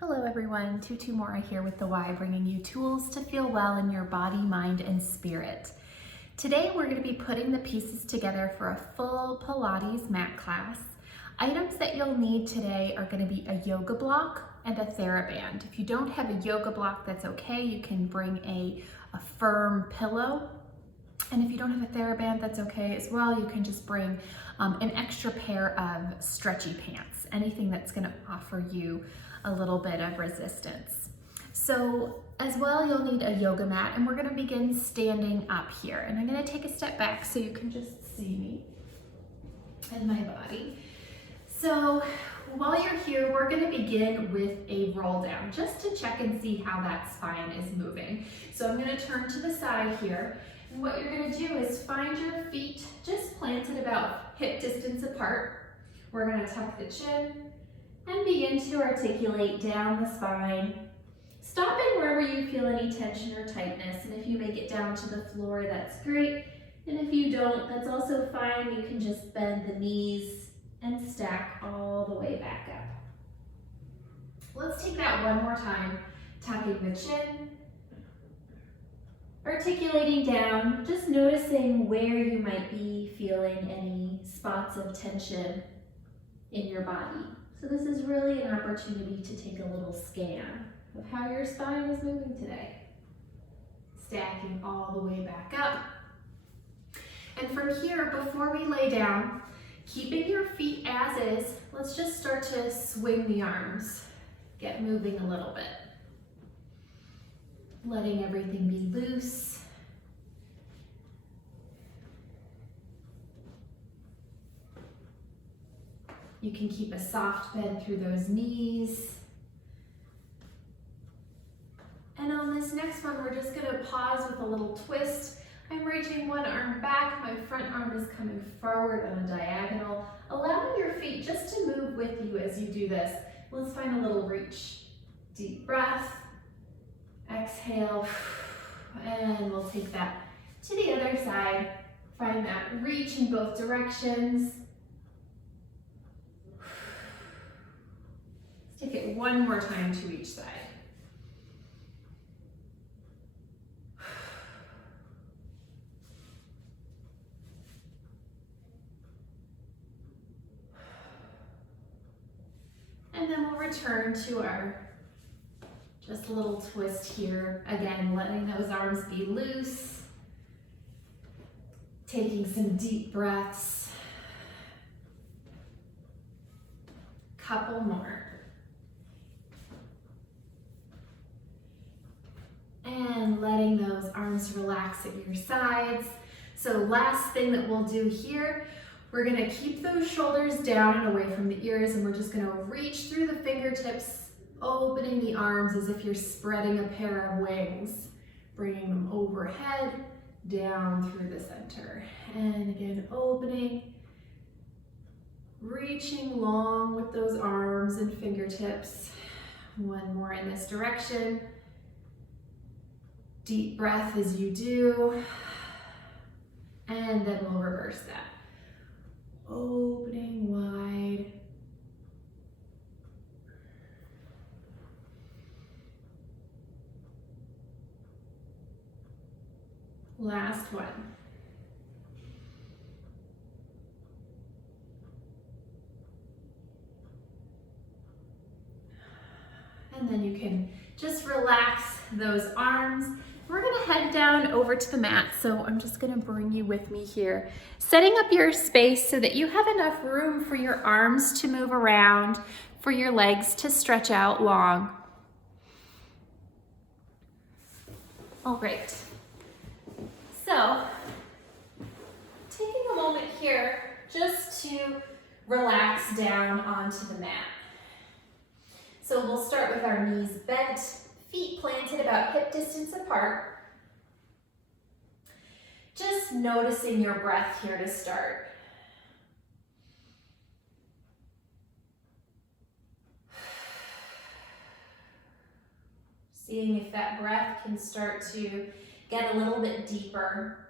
Hello everyone, Tutu Mora here with The Why, bringing you tools to feel well in your body, mind, and spirit. Today we're going to be putting the pieces together for a full Pilates mat class. Items that you'll need today are going to be a yoga block and a TheraBand. If you don't have a yoga block, that's okay. You can bring a firm pillow. And if you don't have a TheraBand, that's okay as well. You can just bring an extra pair of stretchy pants, anything that's going to offer you a little bit of resistance. So as well, you'll need a yoga mat, and we're going to begin standing up here. And I'm going to take a step back so you can just see me and my body. So while you're here, we're going to begin with a roll down just to check and see how that spine is moving. So I'm going to turn to the side here. And what you're going to do is find your feet just planted about hip distance apart. We're going to tuck the chin and begin to articulate down the spine, stopping wherever you feel any tension or tightness. And if you make it down to the floor, that's great. And if you don't, that's also fine. You can just bend the knees and stack all the way back up. Let's take that one more time, tucking the chin, articulating down, just noticing where you might be feeling any spots of tension in your body. So this is really an opportunity to take a little scan of how your spine is moving today. Stacking all the way back up. And from here, before we lay down, keeping your feet as is, let's just start to swing the arms. Get moving a little bit. Letting everything be loose. You can keep a soft bend through those knees. And on this next one, we're just gonna pause with a little twist. I'm reaching one arm back, my front arm is coming forward on a diagonal, allowing your feet just to move with you as you do this. Let's find a little reach. Deep breath, exhale, and we'll take that to the other side. Find that reach in both directions. Take it one more time to each side. And then we'll return to our just a little twist here. Again, letting those arms be loose. Taking some deep breaths. Couple more. And letting those arms relax at your sides. So last thing that we'll do here, we're gonna keep those shoulders down and away from the ears, and we're just gonna reach through the fingertips, opening the arms as if you're spreading a pair of wings, bringing them overhead, down through the center. And again, opening, reaching long with those arms and fingertips. One more in this direction. Deep breath as you do, and then we'll reverse that. Opening wide. Last one. And then you can just relax those arms. We're gonna head down over to the mat, so I'm just gonna bring you with me here. Setting up your space so that you have enough room for your arms to move around, for your legs to stretch out long. All right. So, taking a moment here just to relax down onto the mat. So we'll start with our knees bent, feet planted about hip distance apart. Just noticing your breath here to start. Seeing if that breath can start to get a little bit deeper.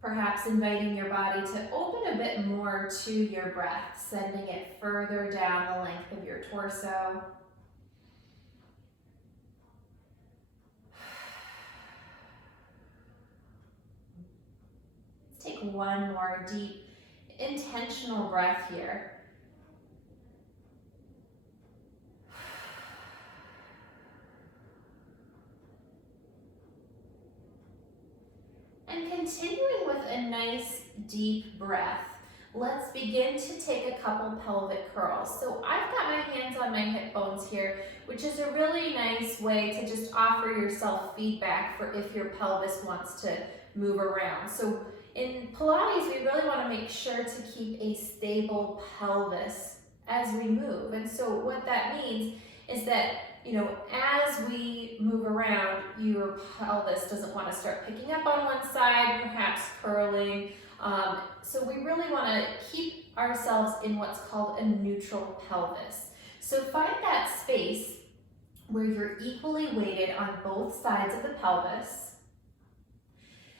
Perhaps inviting your body to open a bit more to your breath, sending it further down the length of your torso. one more deep, intentional breath here. And continuing with a nice deep breath, let's begin to take a couple pelvic curls. So I've got my hands on my hip bones here, which is a really nice way to just offer yourself feedback for if your pelvis wants to move around. So in Pilates, we really want to make sure to keep a stable pelvis as we move. And so what that means is that, as we move around, your pelvis doesn't want to start picking up on one side, perhaps curling. So we really want to keep ourselves in what's called a neutral pelvis. So find that space where you're equally weighted on both sides of the pelvis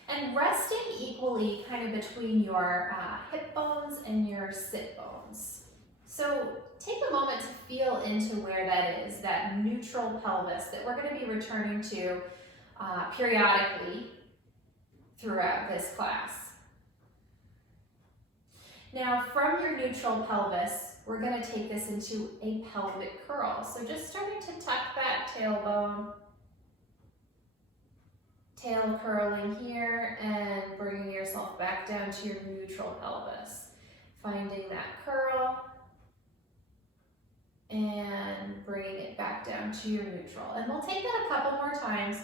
and resting equally kind of between your hip bones and your sit bones. So take a moment to feel into where that is, that neutral pelvis that we're going to be returning to periodically throughout this class. Now from your neutral pelvis, we're going to take this into a pelvic curl. So just starting to tuck that tailbone, tail curling here and bringing yourself back down to your neutral pelvis. Finding that curl and bringing it back down to your neutral. And we'll take that a couple more times,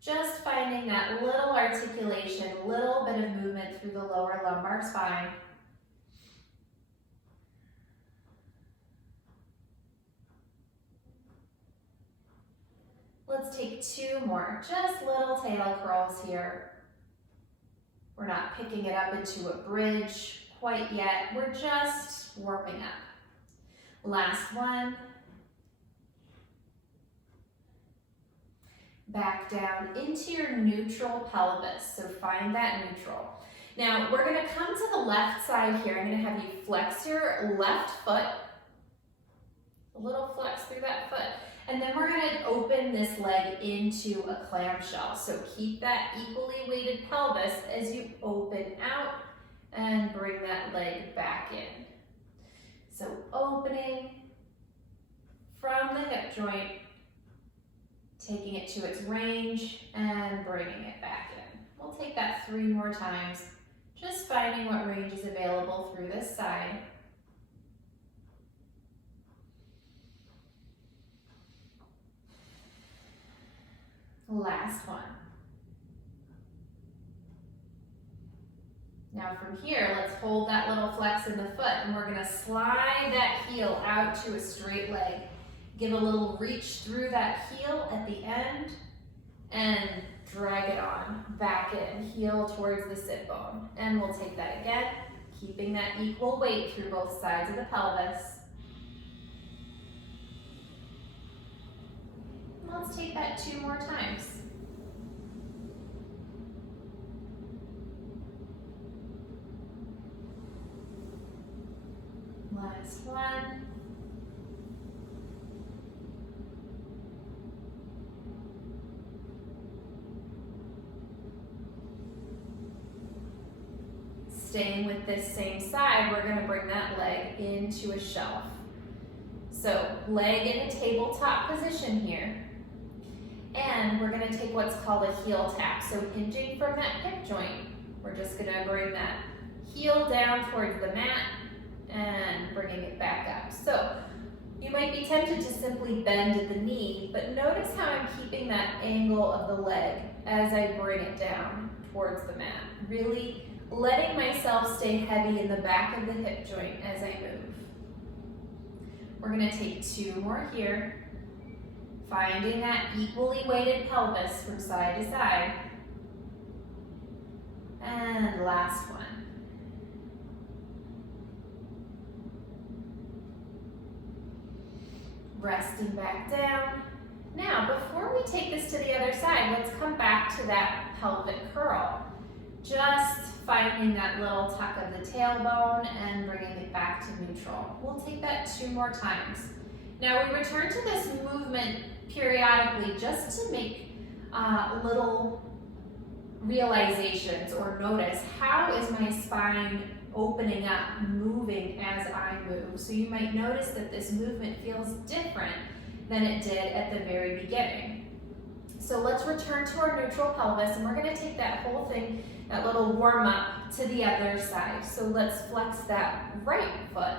just finding that little articulation, little bit of movement through the lower lumbar spine. Let's take two more, just little tail curls here. We're not picking it up into a bridge quite yet. We're just warming up. Last one. Back down into your neutral pelvis. So find that neutral. Now we're going to come to the left side here. I'm going to have you flex your left foot. A little flex through that foot. And then we're going to open this leg into a clamshell. So keep that equally weighted pelvis as you open out and bring that leg back in. So opening from the hip joint, taking it to its range and bringing it back in. We'll take that 3 more times, just finding what range is available through this side. Last one. Now from here, let's hold that little flex in the foot and we're gonna slide that heel out to a straight leg. Give a little reach through that heel at the end and drag it on, back in, heel towards the sit bone. And we'll take that again, keeping that equal weight through both sides of the pelvis. Let's take that 2 more times. Last one. Staying with this same side, we're going to bring that leg into a shelf. So leg in a tabletop position here. And we're going to take what's called a heel tap. So hinging from that hip joint, we're just going to bring that heel down towards the mat and bringing it back up. So you might be tempted to simply bend at the knee, but notice how I'm keeping that angle of the leg as I bring it down towards the mat. Really letting myself stay heavy in the back of the hip joint as I move. We're going to take 2 more here. Finding that equally weighted pelvis from side to side. And last one. Resting back down. Now, before we take this to the other side, let's come back to that pelvic curl. Just finding that little tuck of the tailbone and bringing it back to neutral. We'll take that 2 more times. Now we return to this movement periodically just to make little realizations or notice, how is my spine opening up, moving as I move? So you might notice that this movement feels different than it did at the very beginning. So let's return to our neutral pelvis, and we're going to take that whole thing, that little warm up, to the other side. So let's flex that right foot,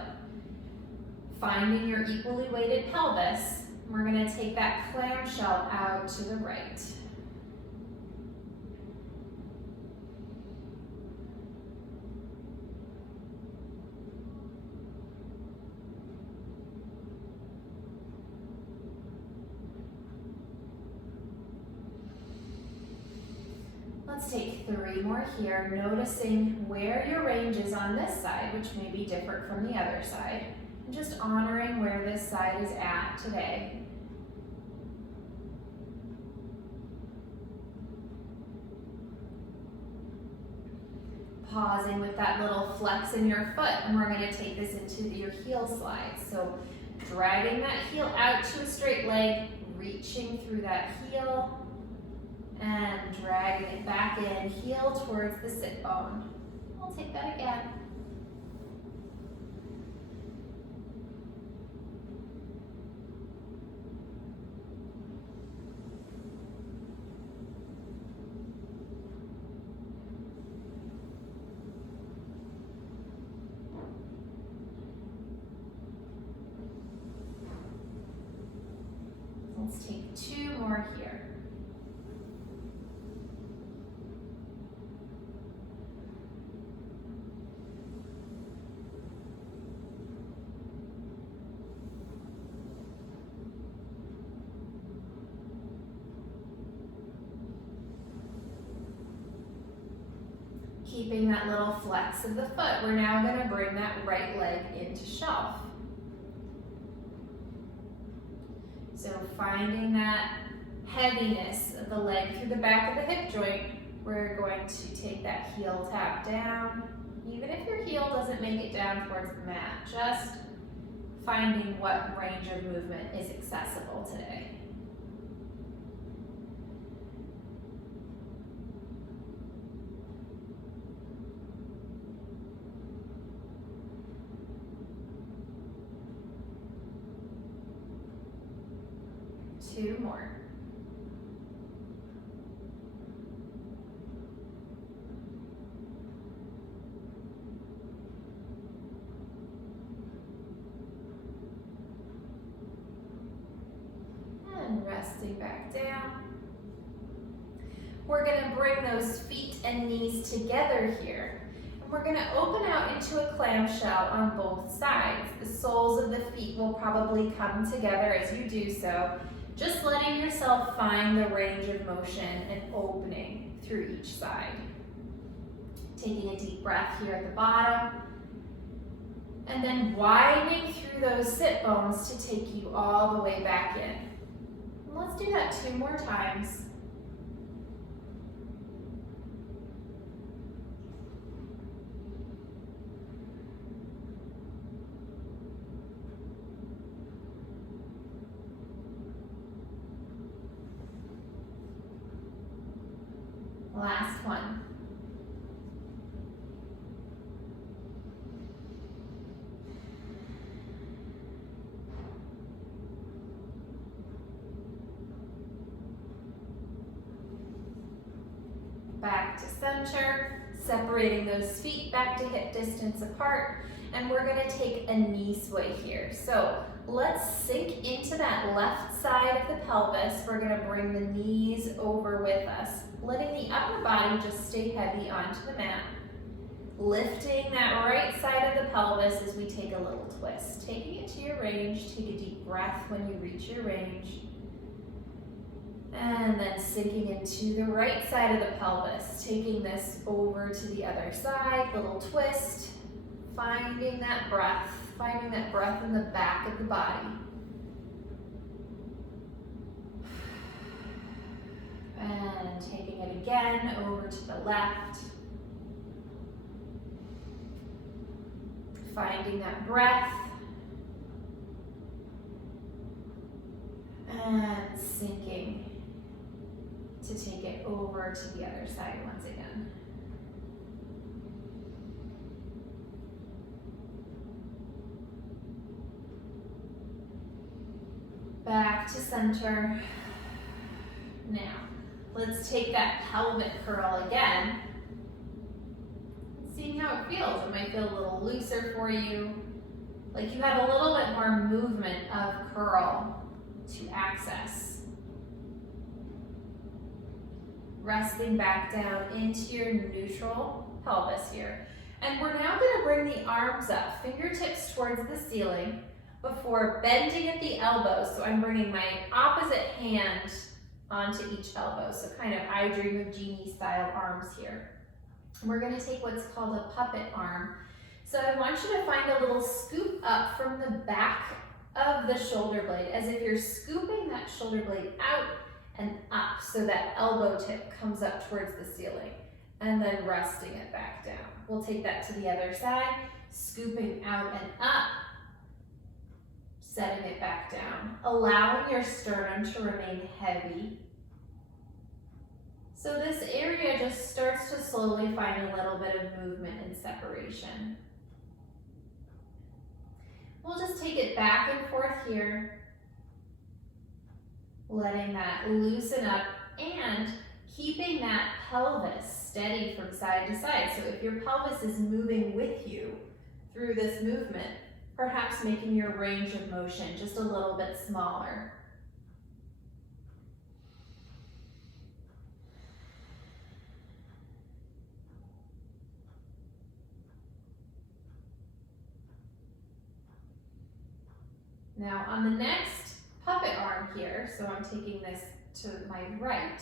finding your equally weighted pelvis. We're going to take that clamshell out to the right. Let's take 3 more here, noticing where your range is on this side, which may be different from the other side, and just honoring where this side is at today. Pausing with that little flex in your foot, and we're going to take this into your heel slide. So dragging that heel out to a straight leg, reaching through that heel, and dragging it back in, heel towards the sit bone. We'll take that again. Let's take 2 more here. Keeping that little flex of the foot, we're now going to bring that right leg into shelf. So finding that heaviness of the leg through the back of the hip joint, we're going to take that heel tap down. Even if your heel doesn't make it down towards the mat, just finding what range of movement is accessible today. Two more. And resting back down. We're going to bring those feet and knees together here. And we're going to open out into a clamshell on both sides. The soles of the feet will probably come together as you do so. Just letting yourself find the range of motion and opening through each side. Taking a deep breath here at the bottom. And then widening through those sit bones to take you all the way back in. And let's do that 2 more times. Last one. Back to center, separating those feet back to hip distance apart, and we're going to take a knee sway here. So let's sink into that left side of the pelvis. We're going to bring the knees over with us, letting the upper body just stay heavy onto the mat. Lifting that right side of the pelvis as we take a little twist. Taking it to your range, take a deep breath when you reach your range. And then sinking into the right side of the pelvis, taking this over to the other side, little twist, finding that breath in the back of the body. And taking it again over to the left. Finding that breath. And sinking to take it over to the other side once again. Back to center. Now, let's take that pelvic curl again. Seeing how it feels. It might feel a little looser for you. Like you have a little bit more movement of curl to access. Resting back down into your neutral pelvis here. And we're now going to bring the arms up, fingertips towards the ceiling before bending at the elbows. So I'm bringing my opposite hand onto each elbow. So kind of I Dream of Jeannie style arms here. And we're going to take what's called a puppet arm. So I want you to find a little scoop up from the back of the shoulder blade, as if you're scooping that shoulder blade out and up so that elbow tip comes up towards the ceiling, and then resting it back down. We'll take that to the other side, scooping out and up, setting it back down, allowing your sternum to remain heavy. So this area just starts to slowly find a little bit of movement and separation. We'll just take it back and forth here, letting that loosen up and keeping that pelvis steady from side to side. So if your pelvis is moving with you through this movement, perhaps making your range of motion just a little bit smaller. Now on the next puppet arm here, so I'm taking this to my right,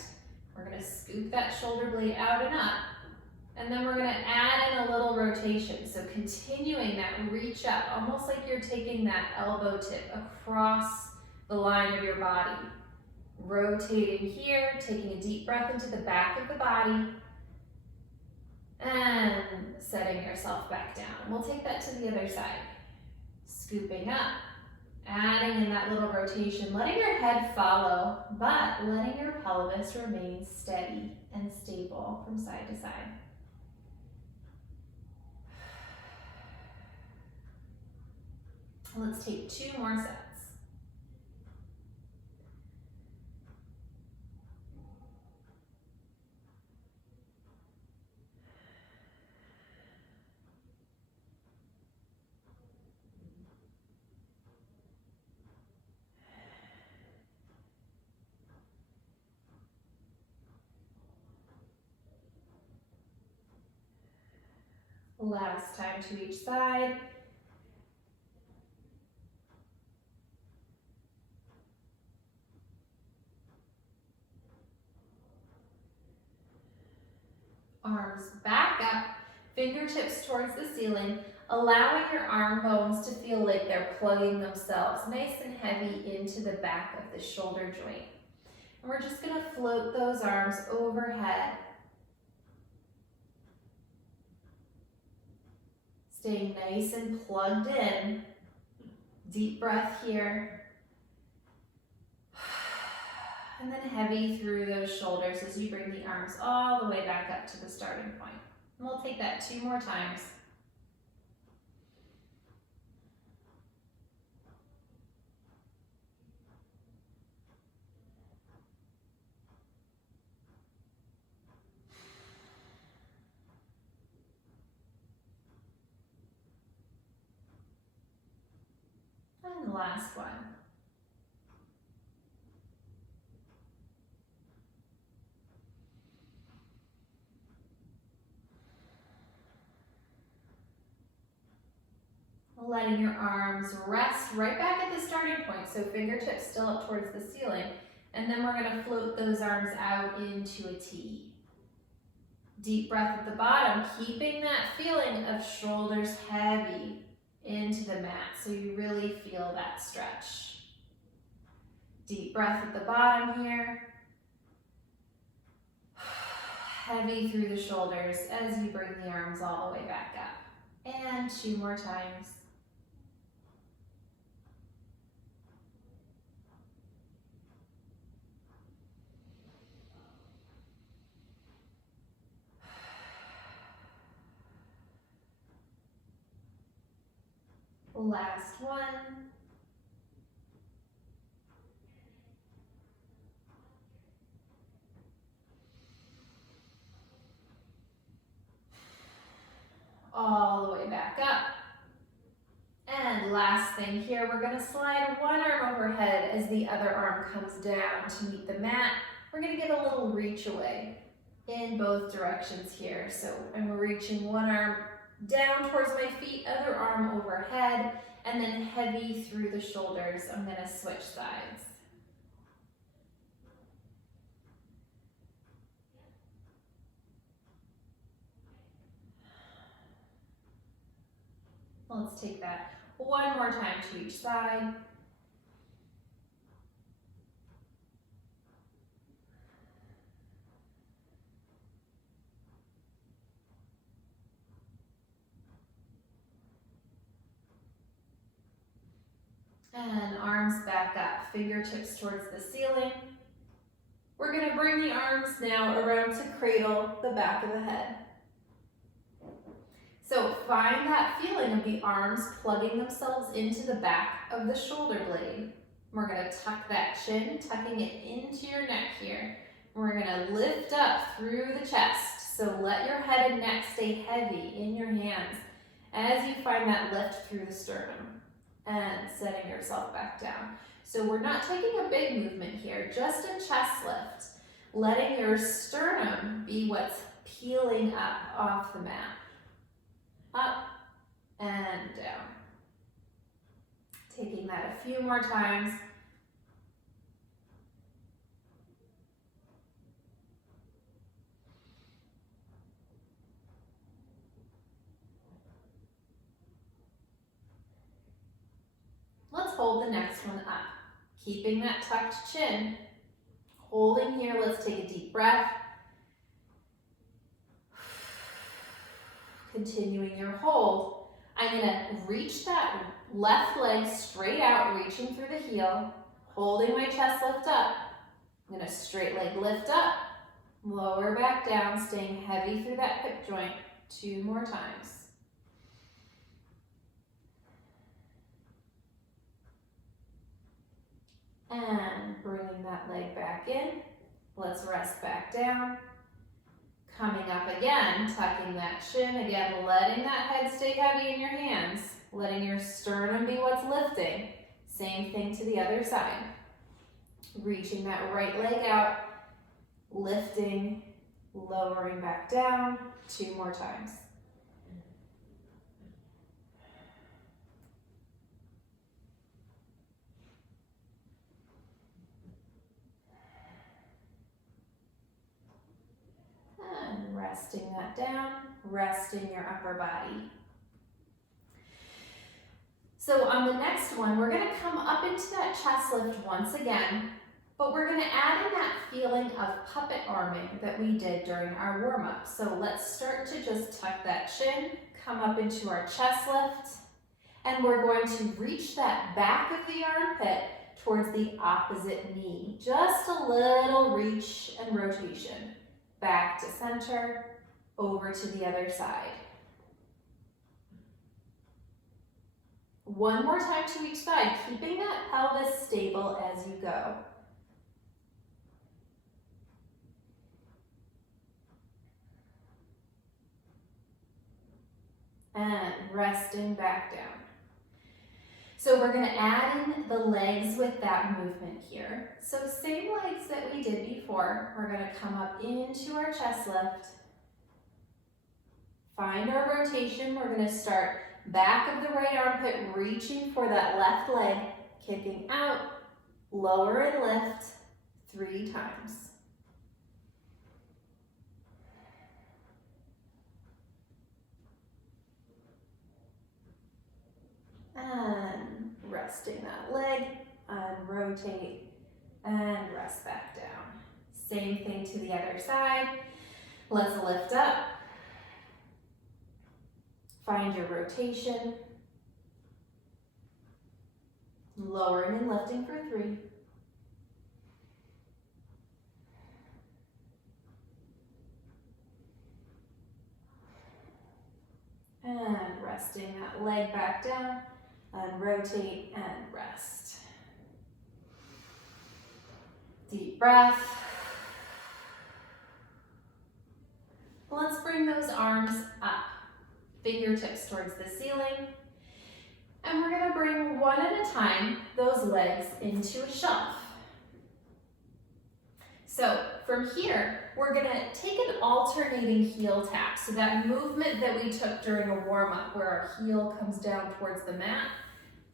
we're going to scoop that shoulder blade out and up, and then we're going to add in a little rotation. So continuing that reach up, almost like you're taking that elbow tip across the line of your body. Rotating here, taking a deep breath into the back of the body, and setting yourself back down. We'll take that to the other side. Scooping up. Adding in that little rotation, letting your head follow, but letting your pelvis remain steady and stable from side to side. Let's take 2 more sets. Last time to each side. Arms back up, fingertips towards the ceiling, allowing your arm bones to feel like they're plugging themselves nice and heavy into the back of the shoulder joint. And we're just going to float those arms overhead, staying nice and plugged in. Deep breath here. And then heavy through those shoulders as you bring the arms all the way back up to the starting point. And we'll take that 2 more times. And the last one. Letting your arms rest right back at the starting point, so fingertips still up towards the ceiling, and then we're going to float those arms out into a T. Deep breath at the bottom, keeping that feeling of shoulders heavy into the mat, so you really feel that stretch. Deep breath at the bottom here. Heavy through the shoulders as you bring the arms all the way back up. And 2 more times. Last one. All the way back up. And last thing here, we're going to slide one arm overhead as the other arm comes down to meet the mat. We're going to get a little reach away in both directions here. So I'm reaching one arm down towards my feet, other arm overhead, and then heavy through the shoulders. I'm going to switch sides. Let's take that one more time to each side. And arms back up, fingertips towards the ceiling. We're going to bring the arms now around to cradle the back of the head. So find that feeling of the arms plugging themselves into the back of the shoulder blade. We're going to tuck that chin, tucking it into your neck here. We're going to lift up through the chest. So let your head and neck stay heavy in your hands as you find that lift through the sternum and setting yourself back down. So we're not taking a big movement here, just a chest lift, letting your sternum be what's peeling up off the mat. Up and down. Taking that a few more times. Let's hold the next one up. Keeping that tucked chin. Holding here, let's take a deep breath. Continuing your hold, I'm going to reach that left leg straight out, reaching through the heel, holding my chest lift up. I'm going to straight leg lift up, lower back down, staying heavy through that hip joint. 2 more times. And bringing that leg back in. Let's rest back down. Coming up again, tucking that chin, again, letting that head stay heavy in your hands, letting your sternum be what's lifting. Same thing to the other side. Reaching that right leg out, lifting, lowering back down, 2 more times. And resting that down, resting your upper body. So on the next one, we're going to come up into that chest lift once again, but we're going to add in that feeling of puppet arming that we did during our warm-up. So let's start to just tuck that chin, come up into our chest lift, and we're going to reach that back of the armpit towards the opposite knee. Just a little reach and rotation. Back to center, over to the other side. One more time to each side, keeping that pelvis stable as you go. And resting back down. So we're going to add in the legs with that movement here. So same legs that we did before. We're going to come up into our chest lift. Find our rotation. We're going to start back of the right armpit, reaching for that left leg, kicking out, lower and lift 3 times. And resting that leg, and rotate, and rest back down. Same thing to the other side. Let's lift up. Find your rotation. Lowering and lifting for 3. And resting that leg back down. and rotate and rest. Deep breath. Let's bring those arms up, fingertips towards the ceiling. And we're gonna bring one at a time those legs into a shelf. So from here, we're gonna take an alternating heel tap. So that movement that we took during a warm-up where our heel comes down towards the mat,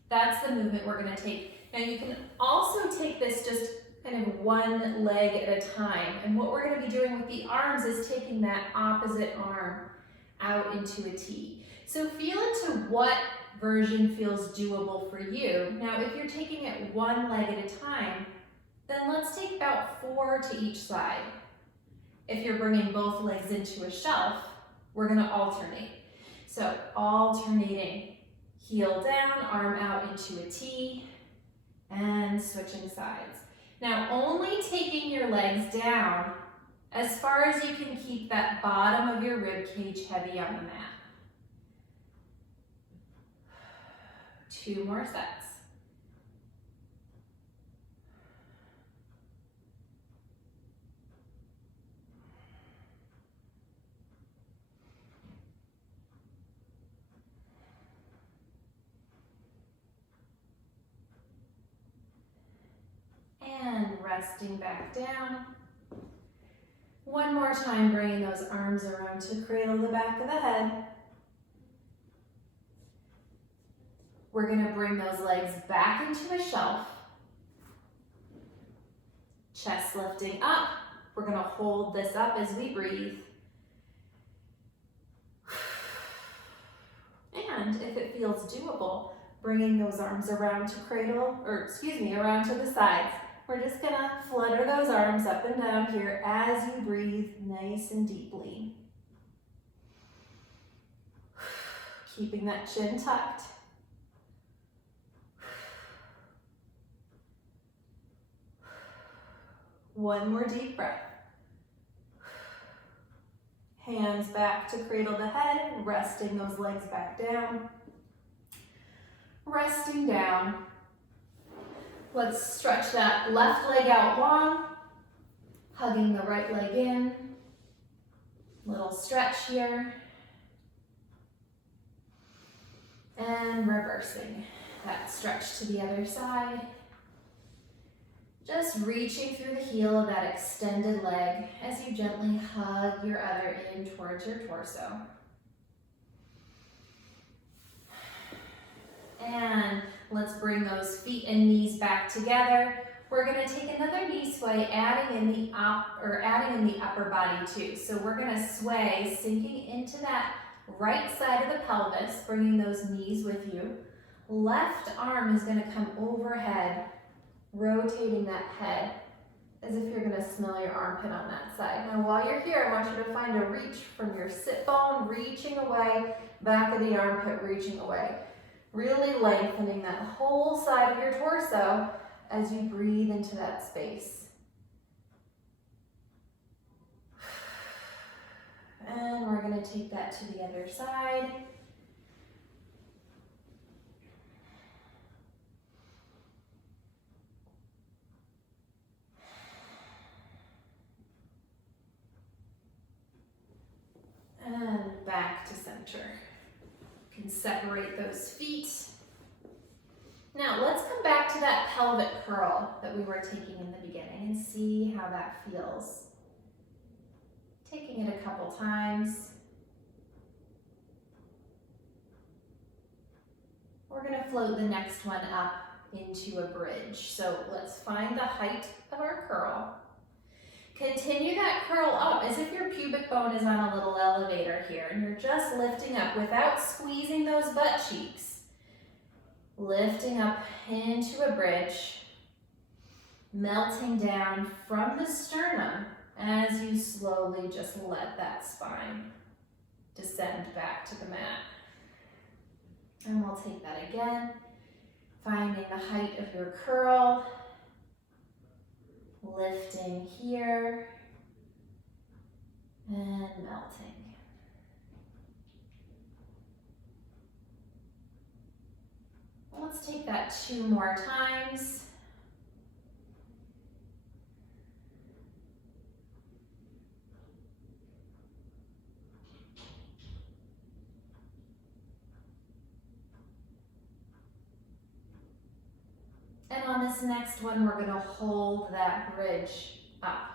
that's the movement we're gonna take. Now you can also take this just kind of one leg at a time. And what we're gonna be doing with the arms is taking that opposite arm out into a T. So feel into what version feels doable for you. Now, if you're taking it one leg at a time, then let's take about 4 to each side. If you're bringing both legs into a shelf, we're gonna alternate. So alternating, heel down, arm out into a T, and switching sides. Now, only taking your legs down as far as you can keep that bottom of your rib cage heavy on the mat. 2 more sets. And resting back down. One more time, bringing those arms around to cradle the back of the head. We're gonna bring those legs back into a shelf. Chest lifting up. We're gonna hold this up as we breathe. And if it feels doable, bringing those arms around to cradle, around to the sides. We're just gonna flutter those arms up and down here as you breathe nice and deeply. Keeping that chin tucked. One more deep breath. Hands back to cradle the head, resting those legs back down. Resting down. Let's stretch that left leg out long, hugging the right leg in. Little stretch here. And reversing that stretch to the other side. Just reaching through the heel of that extended leg as you gently hug your other in towards your torso. And let's bring those feet and knees back together. We're gonna take another knee sway, adding in the upper body too. So we're gonna sway, sinking into that right side of the pelvis, bringing those knees with you. Left arm is gonna come overhead, rotating that head as if you're gonna smell your armpit on that side. Now while you're here, I want you to find a reach from your sit bone, reaching away, back of the armpit, reaching away. Really lengthening that whole side of your torso as you breathe into that space. And we're gonna take that to the other side. And back to center. You can separate those feet. Now let's come back to that pelvic curl that we were taking in the beginning and see how that feels. Taking it a couple times. We're gonna float the next one up into a bridge. So let's find the height of our curl. Continue that curl up as if your pubic bone is on a little elevator here and you're just lifting up without squeezing those butt cheeks. Lifting up into a bridge, melting down from the sternum as you slowly just let that spine descend back to the mat. And we'll take that again, finding the height of your curl. Lifting here and melting. that 2 more times. And on this next one, we're going to hold that bridge up.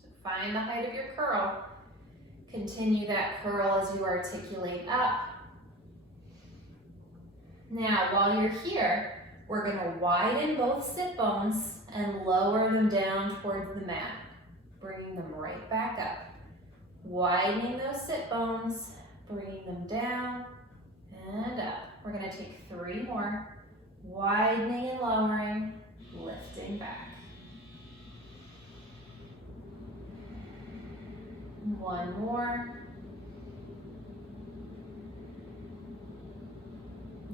So find the height of your curl. Continue that curl as you articulate up. Now, while you're here, we're going to widen both sit bones and lower them down towards the mat, bringing them right back up. Widening those sit bones, bringing them down and up. We're going to take 3 more. Widening and lowering, lifting back. 1 more.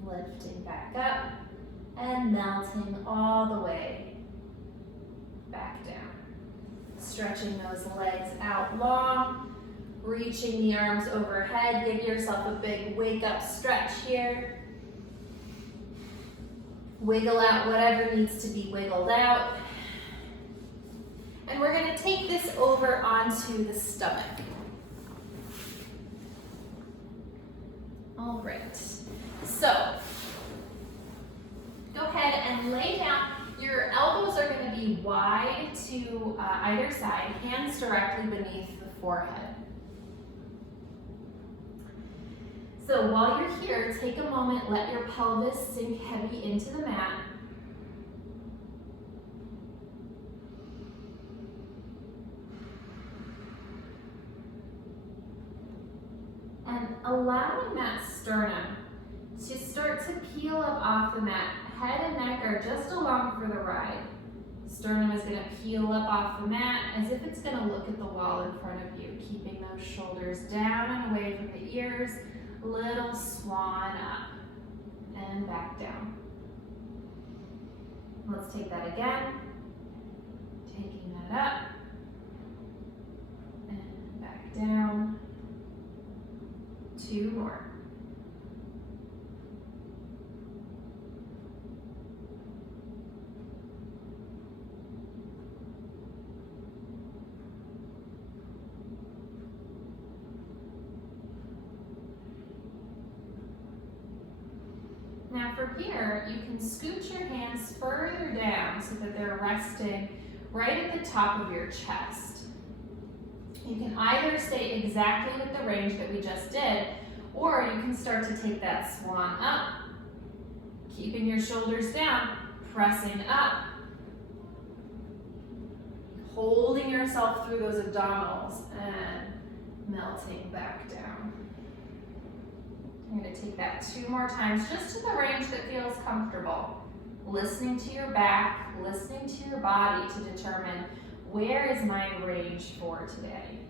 Lifting back up and melting all the way back down. Stretching those legs out long, reaching the arms overhead. Give yourself a big wake up stretch here. Wiggle out whatever needs to be wiggled out. And we're going to take this over onto the stomach. All right. So, go ahead and lay down. Your elbows are going to be wide to either side, hands directly beneath the forehead. So while you're here, take a moment, let your pelvis sink heavy into the mat. And allowing that sternum to start to peel up off the mat. Head and neck are just along for the ride. Sternum is going to peel up off the mat as if it's going to look at the wall in front of you, keeping those shoulders down and away from the ears. Little swan up and back down. Let's take that again. Taking that up and back down. 2 more. Now from here, you can scoot your hands further down so that they're resting right at the top of your chest. You can either stay exactly with the range that we just did, or you can start to take that swan up, keeping your shoulders down, pressing up, holding yourself through those abdominals and melting back down. I'm going to take that 2 more times, just to the range that feels comfortable. Listening to your back, listening to your body to determine where is my range for today.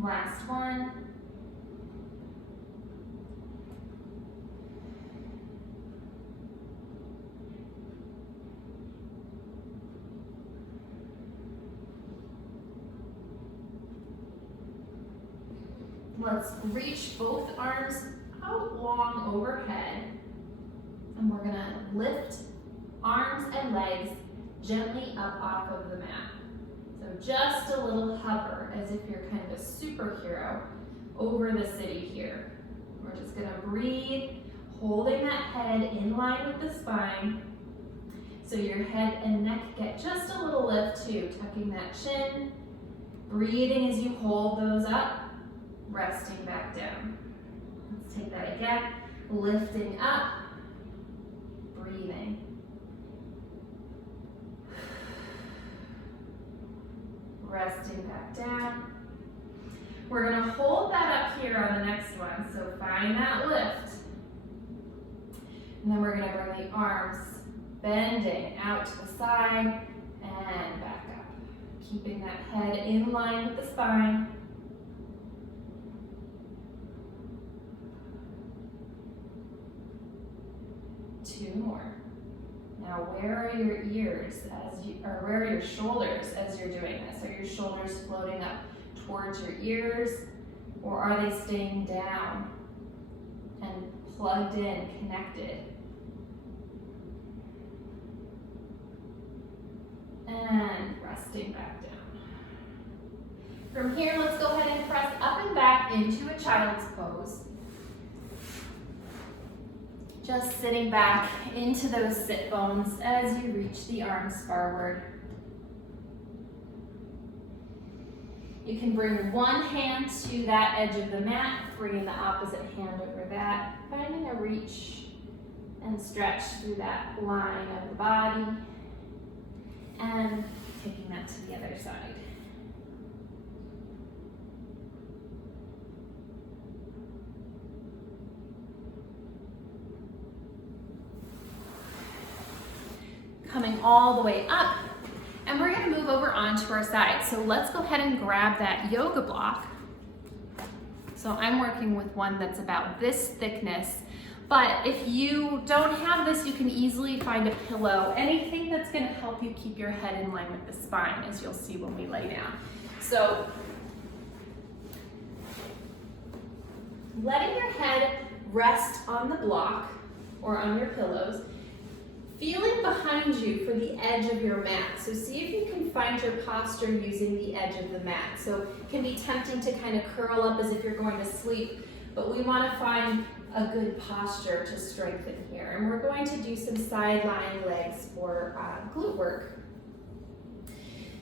Last one. Let's reach both arms out long overhead, and we're gonna lift arms and legs gently up off of the mat. So just a little hover, as if you're kind of a superhero over the city here. We're just gonna breathe, holding that head in line with the spine, so your head and neck get just a little lift too, tucking that chin, breathing as you hold those up, resting back down. Let's take that again. Lifting up, breathing. Resting back down. We're going to hold that up here on the next one, so find that lift. And then we're going to bring the arms bending out to the side and back up. Keeping that head in line with the spine. Two more. Now, where are your ears or where are your shoulders as you're doing this? Are your shoulders floating up towards your ears, or are they staying down and plugged in, connected? And resting back down. From here, let's go ahead and press up and back into a child's pose. Just sitting back into those sit bones as you reach the arms forward. You can bring one hand to that edge of the mat, bringing the opposite hand over that, finding a reach and stretch through that line of the body, and taking that to the other side. Coming all the way up, and we're gonna move over onto our side. So let's go ahead and grab that yoga block. So I'm working with one that's about this thickness, but if you don't have this, you can easily find a pillow, anything that's gonna help you keep your head in line with the spine, as you'll see when we lay down. So letting your head rest on the block or on your pillows, feeling behind you for the edge of your mat. So see if you can find your posture using the edge of the mat. So it can be tempting to kind of curl up as if you're going to sleep, but we want to find a good posture to strengthen here. And we're going to do some side lying legs for glute work.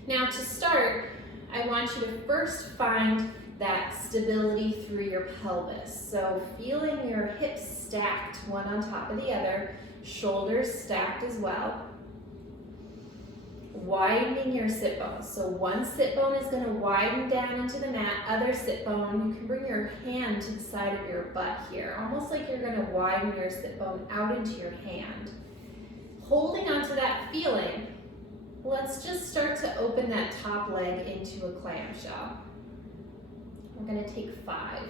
Now to start, I want you to first find that stability through your pelvis. So feeling your hips stacked one on top of the other, shoulders stacked as well. Widening your sit bones. So one sit bone is going to widen down into the mat, other sit bone, you can bring your hand to the side of your butt here, almost like you're going to widen your sit bone out into your hand. Holding onto that feeling, let's just start to open that top leg into a clamshell. We're going to take 5.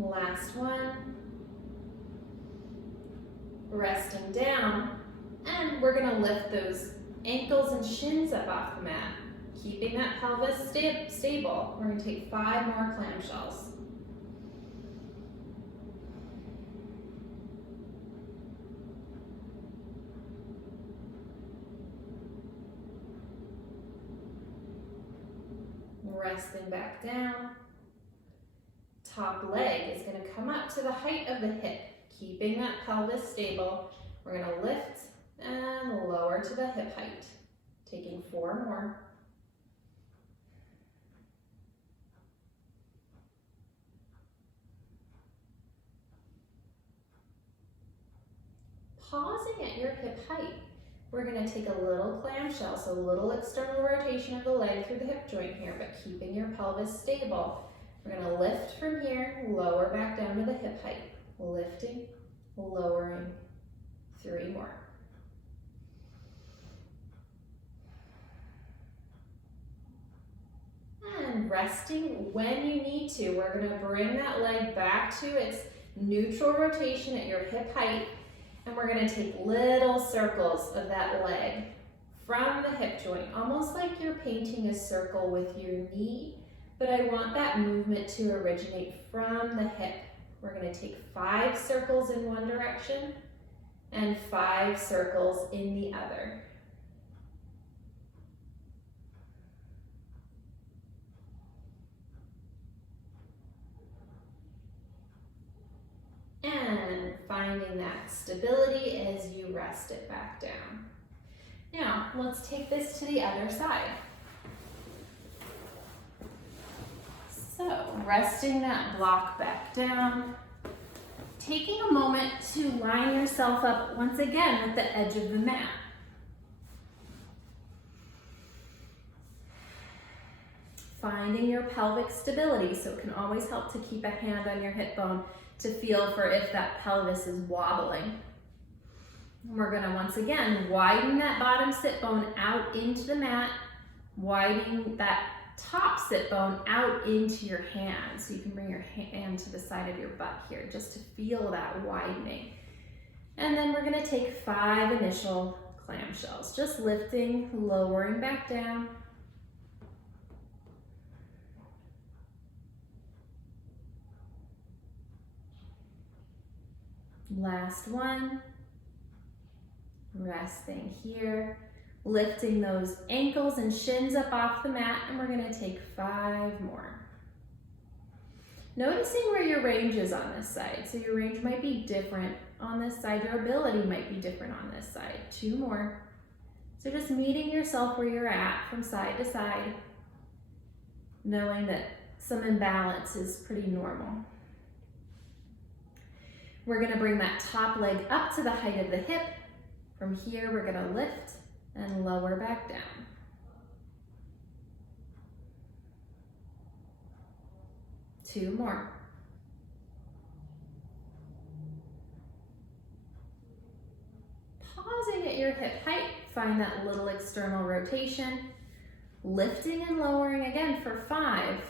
Last one. Resting down, and we're going to lift those ankles and shins up off the mat, keeping that pelvis stable. We're going to take 5 more clamshells. Resting back down. Top leg is going to come up to the height of the hip, keeping that pelvis stable. We're going to lift and lower to the hip height, taking 4 more. Pausing at your hip height, we're going to take a little clamshell, so a little external rotation of the leg through the hip joint here, but keeping your pelvis stable. We're going to lift from here, lower back down to the hip height. Lifting, lowering, 3 more. And resting when you need to. We're going to bring that leg back to its neutral rotation at your hip height, and we're going to take little circles of that leg from the hip joint, almost like you're painting a circle with your knee. But I want that movement to originate from the hip. We're going to take 5 circles in one direction and 5 circles in the other. And finding that stability as you rest it back down. Now, let's take this to the other side. So, resting that block back down, taking a moment to line yourself up once again with the edge of the mat. Finding your pelvic stability, so it can always help to keep a hand on your hip bone to feel for if that pelvis is wobbling. And we're going to once again widen that bottom sit bone out into the mat, widening that top sit bone out into your hand. So you can bring your hand to the side of your butt here just to feel that widening. And then we're gonna take 5 initial clamshells, just lifting, lowering back down. Last one. Resting here, lifting those ankles and shins up off the mat, and we're gonna take 5 more. Noticing where your range is on this side. So your range might be different on this side, your ability might be different on this side. 2 more. So just meeting yourself where you're at from side to side, knowing that some imbalance is pretty normal. We're gonna bring that top leg up to the height of the hip. From here, we're gonna lift and lower back down. Two more. Pausing at your hip height, find that little external rotation. Lifting and lowering again for 5,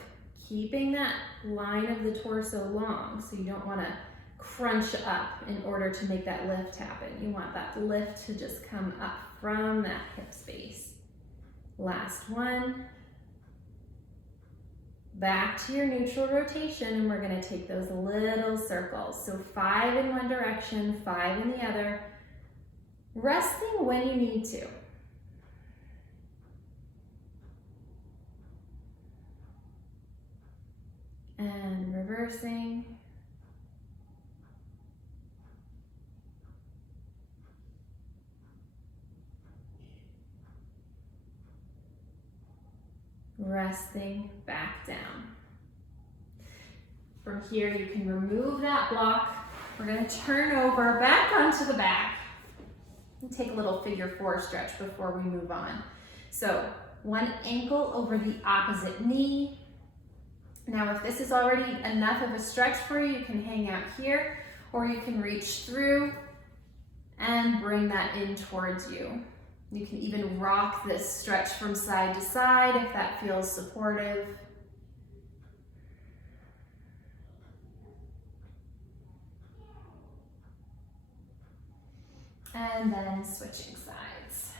keeping that line of the torso long, so you don't wanna crunch up in order to make that lift happen. You want that lift to just come up from that hip space. Last one. Back to your neutral rotation, and we're gonna take those little circles. So 5 in one direction, 5 in the other. Resting when you need to. And reversing. Resting back down. From here, you can remove that block. We're gonna turn over back onto the back and take a little figure 4 stretch before we move on. So one ankle over the opposite knee. Now, if this is already enough of a stretch for you, you can hang out here, or you can reach through and bring that in towards you. You can even rock this stretch from side to side if that feels supportive. And then switching sides.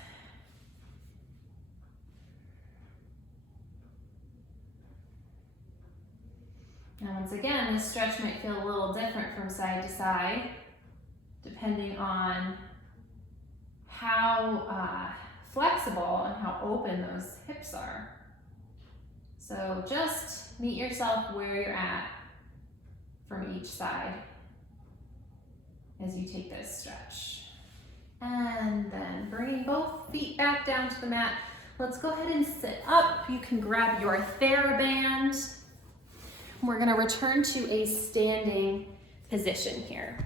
Now, once again, this stretch might feel a little different from side to side, depending on how flexible and how open those hips are. So just meet yourself where you're at from each side as you take this stretch. And then bringing both feet back down to the mat. Let's go ahead and sit up. You can grab your TheraBand. We're gonna return to a standing position here.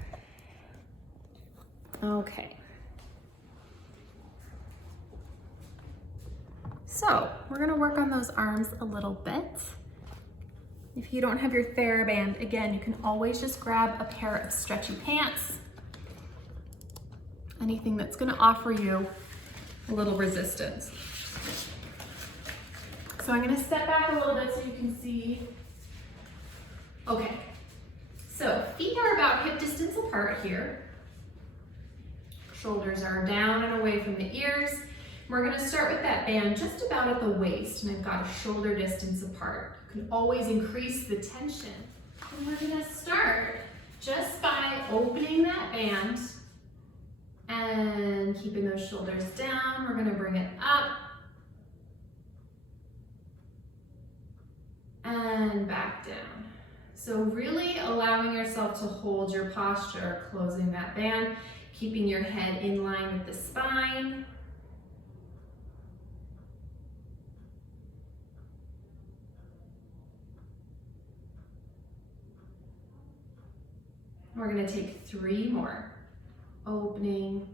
Okay. So we're gonna work on those arms a little bit. If you don't have your TheraBand, again, you can always just grab a pair of stretchy pants. Anything that's gonna offer you a little resistance. So I'm gonna step back a little bit so you can see. Okay, so feet are about hip distance apart here. Shoulders are down and away from the ears. We're gonna start with that band just about at the waist, and I've got a shoulder distance apart. You can always increase the tension. And we're gonna start just by opening that band and keeping those shoulders down. We're gonna bring it up and back down. So really allowing yourself to hold your posture, closing that band, keeping your head in line with the spine. We're gonna take 3 more. Opening.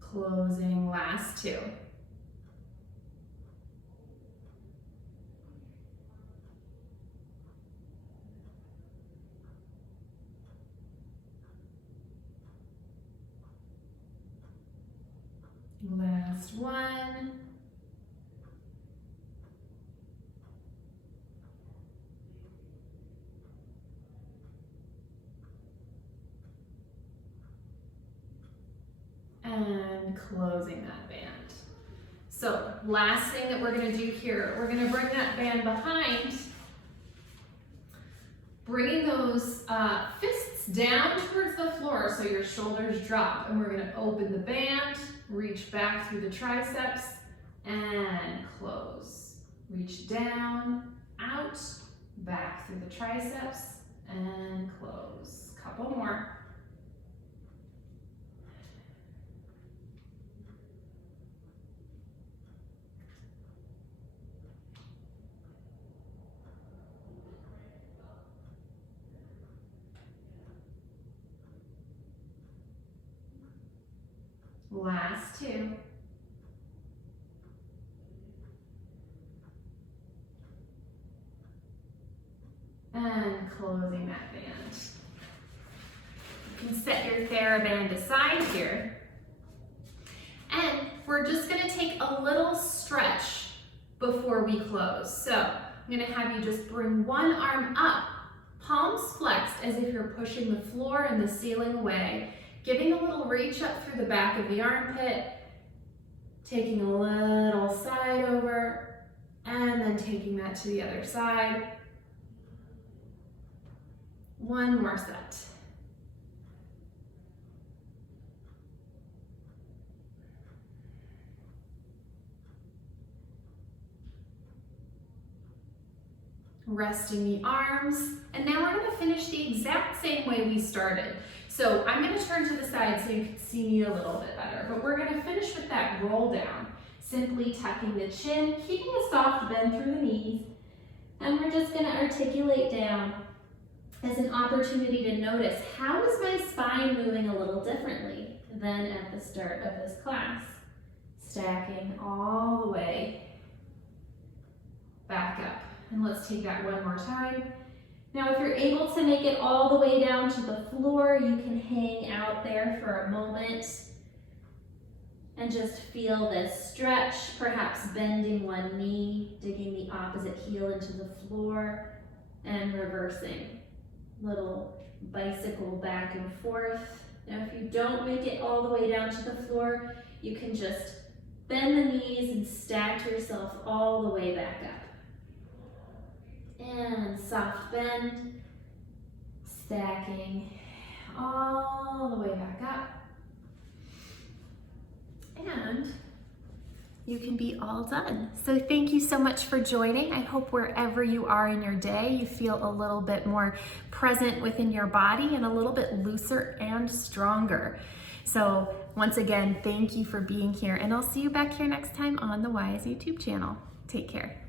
Closing, last 2. Last one. And closing that band. So last thing that we're gonna do here, we're gonna bring that band behind, bringing those fists down towards the floor so your shoulders drop. And we're gonna open the band, reach back through the triceps, and close. Reach down, out, back through the triceps, and close. Couple more. Last two. And closing that band. You can set your TheraBand aside here. And we're just gonna take a little stretch before we close. So I'm gonna have you just bring one arm up, palms flexed as if you're pushing the floor and the ceiling away. Giving a little reach up through the back of the armpit, taking a little side over, and then taking that to the other side. One more set. Resting the arms, and now we're going to finish the exact same way we started. So I'm going to turn to the side so you can see me a little bit better, but we're going to finish with that roll down, simply tucking the chin, keeping a soft bend through the knees, and we're just going to articulate down as an opportunity to notice, how is my spine moving a little differently than at the start of this class? Stacking all the way back up. And let's take that one more time. Now, if you're able to make it all the way down to the floor, you can hang out there for a moment and just feel this stretch, perhaps bending one knee, digging the opposite heel into the floor, and reversing. Little bicycle back and forth. Now, if you don't make it all the way down to the floor, you can just bend the knees and stack yourself all the way back up. And soft bend, stacking all the way back up. And you can be all done. So thank you so much for joining. I hope wherever you are in your day, you feel a little bit more present within your body and a little bit looser and stronger. So once again, thank you for being here, and I'll see you back here next time on the Wise YouTube channel. Take care.